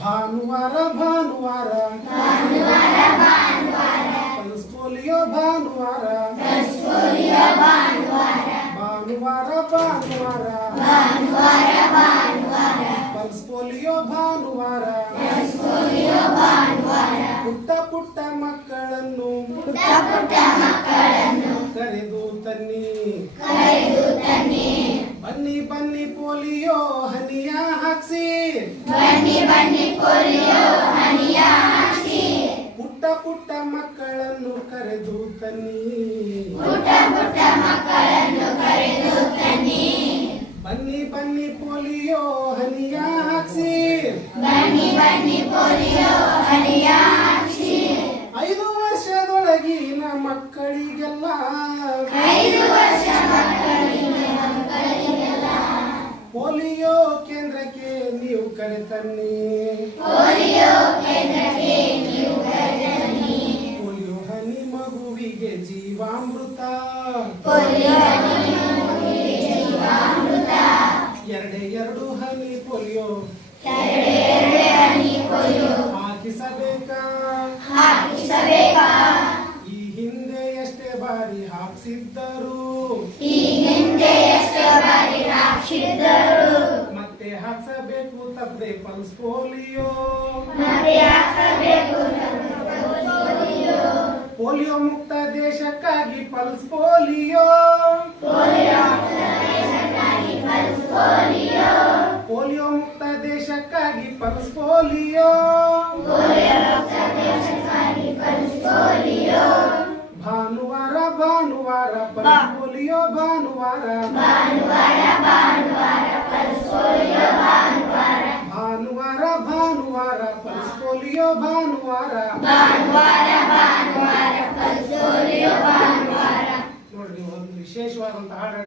ಭಾನುವಾರ ಭಾನುವಾರ pulse polio ಭಾನುವಾರ ಭಾನುವಾರ ಪಲ್ಸ್ ಪೋಲಿಯೋ ಭಾನುವಾರ ಪುಟ್ಟ ಪುಟ್ಟ ಮಕ್ಕಳನ್ನು ಕರೆದು ತನ್ನಿ ಬನ್ನಿ ಬನ್ನಿ ಪೋಲಿಯೋ ಹನಿಯ ಹಾಕ್ಸಿ ಪುಟ್ಟ ಪುಟ್ಟ ಮಕ್ಕಳನ್ನು ಕರೆದು ತನ್ನಿ ಬನ್ನಿ ಬನ್ನಿ ಪೋಲಿಯೋ ಹನಿಯ ಹಾಕ್ಸಿ 5 ವರ್ಷದೊಳಗಿನ ಮಕ್ಕಳಿಗೆಲ್ಲ ಪೋಲಿಯೋ ಕೇಂದ್ರಕ್ಕೆ ನೀವು ಕರೆತನ್ನಿ ಪೋಲಿಯೋ ಹನಿ ಮಗುವಿಗೆ ಜೀವಾಮೃತ ಎರಡು ಹನಿ ಪೋಲಿಯೋ ಹಾಕಿಸಬೇಕಾ ಈ ಹಿಂದೆ ಎಷ್ಟೇ ಬಾರಿ ಹಾಕ್ಸಿದ್ದರು ಮತ್ತೆ ಹಾಕ್ಸಬೇಕು ತಪ್ಪದೆ ಪಲ್ಸ್ ಪೋಲಿಯೋ ಪೋಲಿಯೋ ಮುಕ್ತ ದೇಶಕ್ಕಾಗಿ ಪಲ್ಸ್ ಪೋಲಿಯೋ ಪೋಲಿಯೋ ಮುಕ್ತ ದೇಶಕ್ಕಾಗಿ ಪಲ್ಸ್ ಪೋಲಿಯೋ ಭಾನುವಾರ ಪಲ್ಸ್ ಪೋಲಿಯೋ ಭಾನುವಾರ ಪಲ್ಸ್ ಪೋಲಿಯೋ ನೋಡ್ರಿ ಒಂದು ವಿಶೇಷವಾದಂತಹ ಹಾಡು